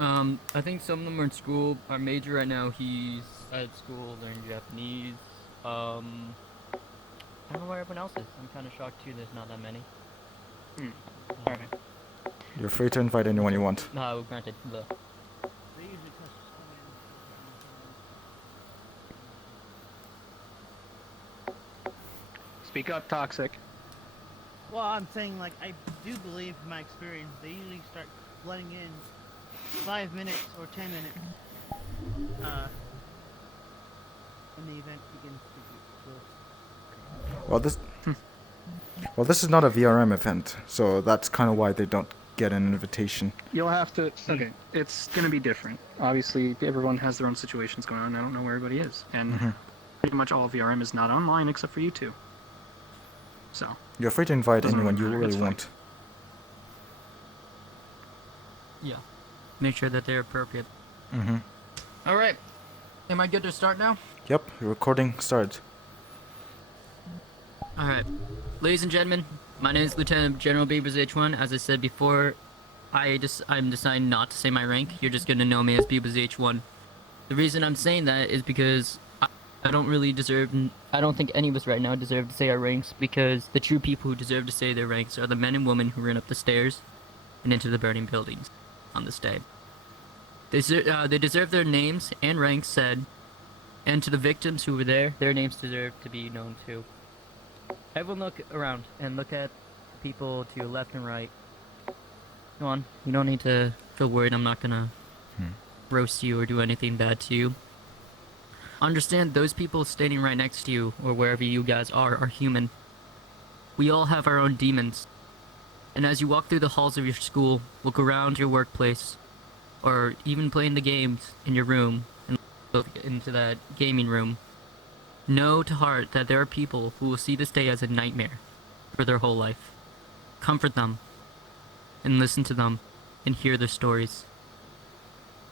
I think some of them are in school. Our major right now, he's at school learning Japanese. I don't know where everyone else is. I'm kind of shocked too. There's not that many. Hmm. Um, Alright. You're free to invite anyone you want. no, granted. The They usually touch the school Speak up, Toxic. Well, I'm saying, like, I do believe from my experience, they usually start letting in 5 minutes or 10 minutes when the event begins to go. Well, this is not a VRM event, so that's kind of why they don't get an invitation. You'll have to... Okay, it's gonna be different. Obviously, everyone has their own situations going on. I don't know where everybody is. And pretty much all of VRM is not online except for you two. So... You're free to invite Doesn't anyone you really matter, really it's want. yeah, make sure that they're appropriate. Mm-hmm. All right, am I good to start now? Yep, recording starts. All right, ladies and gentlemen, my name is Lieutenant General Beavers H1. As I said before, I'm deciding not to say my rank. You're just gonna know me as Beavers H1. The reason I'm saying that is because I don't really deserve. I don't think any of us right now deserve to say our ranks, because the true people who deserve to say their ranks are the men and women who ran up the stairs and into the burning buildings on this day. They deserve their names and ranks said, and to the victims who were there, their names deserve to be known too. Everyone look around and look at people to your left and right. Go on, you don't need to feel worried. I'm not gonna roast you or do anything bad to you. Understand those people standing right next to you, or wherever you guys are human. We all have our own demons. And as you walk through the halls of your school, look around your workplace, or even playing the games in your room, and look into that gaming room, know to heart that there are people who will see this day as a nightmare for their whole life. Comfort them, and listen to them, and hear their stories.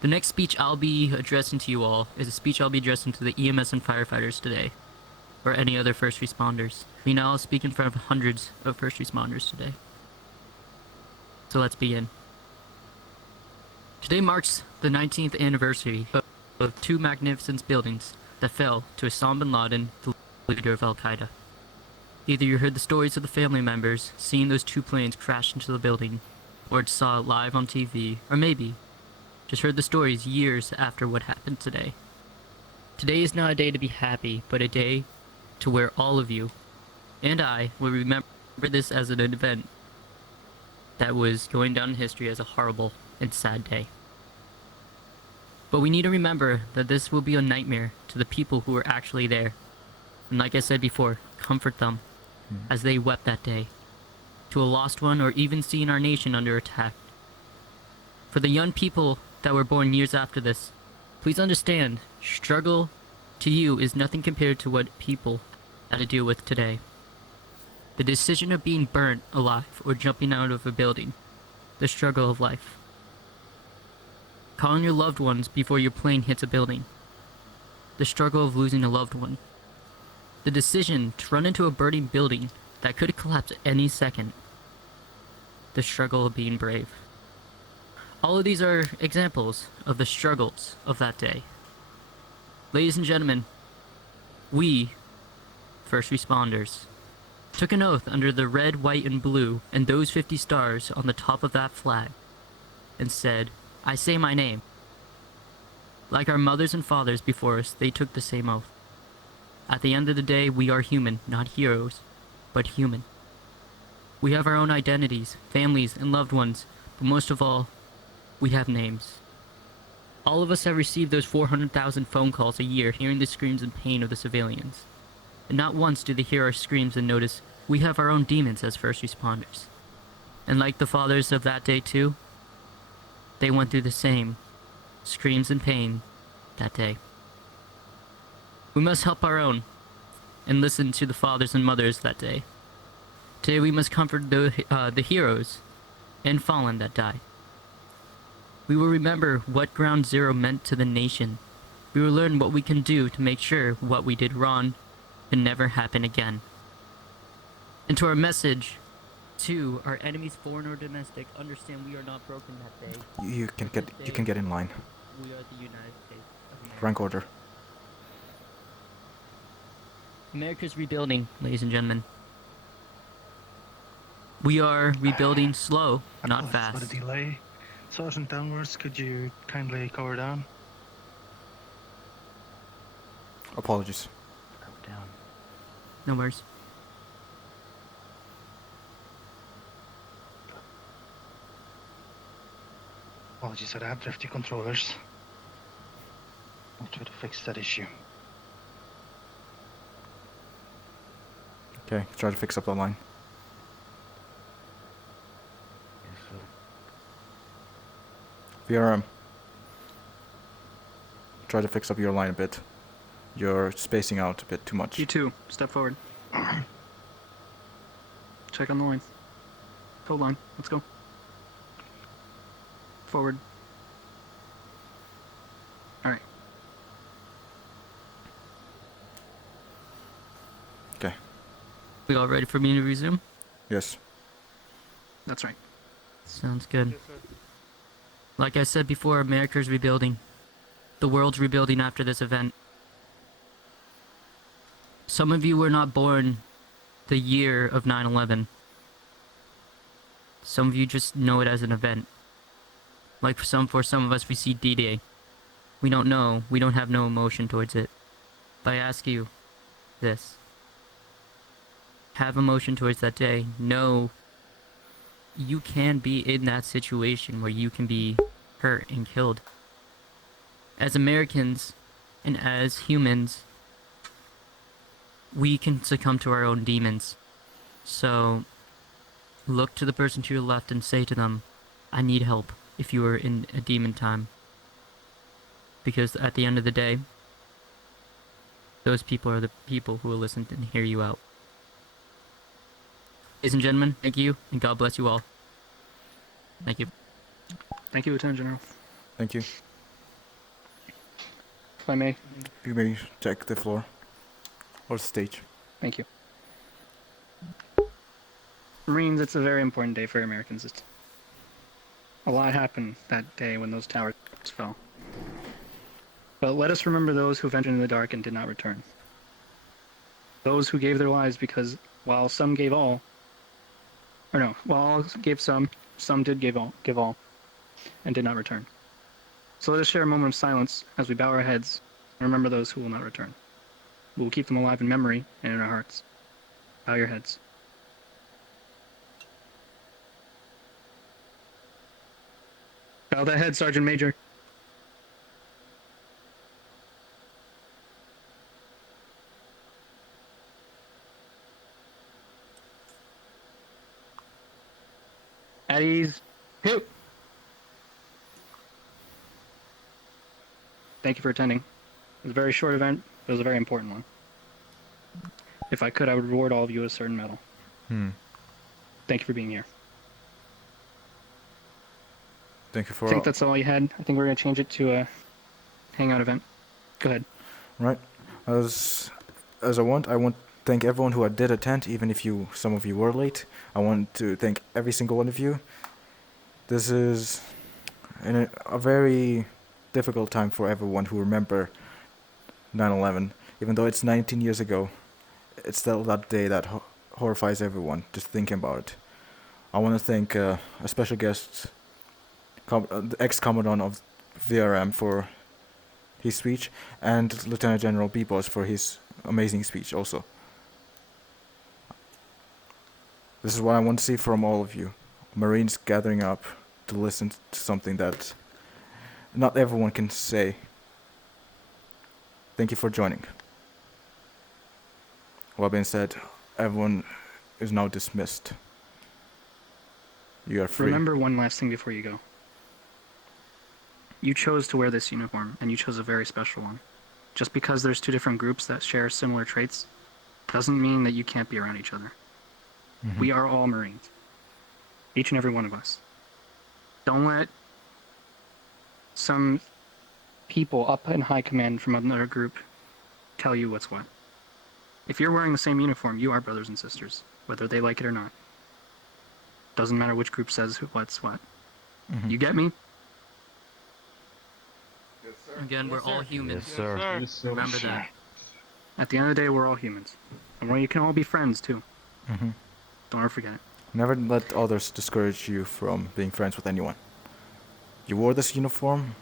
The next speech I'll be addressing to you all is a speech I'll be addressing to the EMS and firefighters today, or any other first responders. We now speak in front of hundreds of first responders today. So let's begin. Today marks the 19th anniversary of two magnificent buildings that fell to Osama bin Laden, the leader of Al-Qaeda. Either you heard the stories of the family members seeing those two planes crash into the building, or saw it live on TV, or maybe just heard the stories years after what happened today. Today is not a day to be happy, but a day to where all of you and I will remember this as an event that was going down in history as a horrible and sad day. But we need to remember that this will be a nightmare to the people who were actually there. And like I said before, comfort them as they wept that day, to a lost one, or even seeing our nation under attack. For the young people that were born years after this, please understand, struggle to you is nothing compared to what people had to deal with today. The decision of being burnt alive or jumping out of a building, the struggle of life. Calling your loved ones before your plane hits a building, the struggle of losing a loved one. The decision to run into a burning building that could collapse at any second, the struggle of being brave. All of these are examples of the struggles of that day. Ladies and gentlemen, we, first responders, took an oath under the red, white, and blue and those 50 stars on the top of that flag and said, "I say my name." Like our mothers and fathers before us, they took the same oath. At the end of the day, we are human, not heroes, but human. We have our own identities, families, and loved ones, but most of all, we have names. All of us have received those 400,000 phone calls a year hearing the screams and pain of the civilians. And not once do they hear our screams and notice we have our own demons as first responders. And like the fathers of that day too, they went through the same screams and pain that day. We must help our own and listen to the fathers and mothers that day. Today we must comfort the heroes and fallen that died. We will remember what Ground Zero meant to the nation. We will learn what we can do to make sure what we did wrong can never happen again. And to our message 2, our enemies, foreign or domestic, understand we are not broken that day. You can get in line. We are the United States of America. Rank order. America's rebuilding, ladies and gentlemen. We are rebuilding slow, not Apologies for fast. the delay. Sergeant downwards, could you kindly cover down? Apologies. Cover down. No worries. Apologies for that, drifty controllers. I'll try to fix that issue. Okay, try to fix up the line. VRM. Try to fix up your line a bit. You're spacing out a bit too much. You2, step forward. Check on the line. Code line. Let's go. Forward. Alright. Okay. We all ready for me to resume? Yes. That's right. Sounds good. Like I said before, America's rebuilding. The world's rebuilding after this event. Some of you were not born the year of 9/11. Some of you just know it as an event. Like for some of us, we see D-Day. We don't know. We don't have no emotion towards it. But I ask you this. Have emotion towards that day. Know you can be in that situation where you can be hurt and killed. As Americans and as humans, we can succumb to our own demons. So look to the person to your left and say to them, I need help, if you are in a demon time. Because at the end of the day, those people are the people who will listen and hear you out. Ladies and gentlemen, thank you, and God bless you all. Thank you. Thank you, Lieutenant General. Thank you. If I may. You may check the floor. Or stage. Thank you. Marines, it's a very important day for Americans. A lot happened that day when those towers fell. But let us remember those who ventured in the dark and did not return. Those who gave their lives because while some gave all, or no, while all gave some did give all, and did not return. So let us share a moment of silence as we bow our heads and remember those who will not return. We will keep them alive in memory and in our hearts. Bow your heads. Bow that head, Sergeant Major. At ease. Hoop. Thank you for attending. It was a very short event, but it was a very important one. If I could, I would reward all of you with a certain medal. Thank you for being here. Thank you for... I think that's all you had. I think we're going to change it to a hangout event. Go ahead. Right. As I want to thank everyone who did attend, even if some of you were late. I want to thank every single one of you. This is a very difficult time for everyone who remember 9/11. Even though it's 19 years ago, it's still that day that horrifies everyone just thinking about it. I want to thank a special guest, the ex-commandant of VRM for his speech, and Lieutenant General Bibos for his amazing speech also. This is what I want to see from all of you. Marines gathering up to listen to something that not everyone can say. Thank you for joining. Well being said, everyone is now dismissed. You are free. Remember one last thing before you go. You chose to wear this uniform, and you chose a very special one. Just because there's two different groups that share similar traits, doesn't mean that you can't be around each other. We are all Marines. Each and every one of us. Don't let some people up in high command from another group tell you what's what. If you're wearing the same uniform, you are brothers and sisters, whether they like it or not. Doesn't matter which group says what's what. Mhm. You get me? Again, we're all humans. Yes, sir. Yes, sir. Remember that. At the end of the day, we're all humans. And you can all be friends too. Mhm. Don't ever forget it. Never let others discourage you from being friends with anyone. You wore this uniform.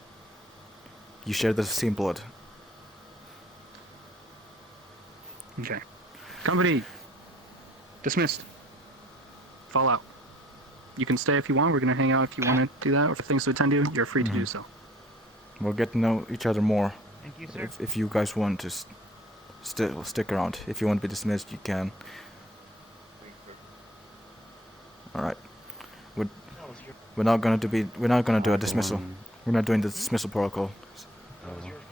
You share the same blood. Okay. Company dismissed. Fall out. You can stay if you want. We're gonna hang out if you want to do that, or if things to attend to, you're free to do so. We'll get to know each other more. Thank you, sir. If you guys want to still stick around. If you want to be dismissed, you can. All right. We're not gonna do a dismissal. We're not doing the dismissal protocol.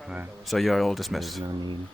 Right. So you're all dismissed. There's no need.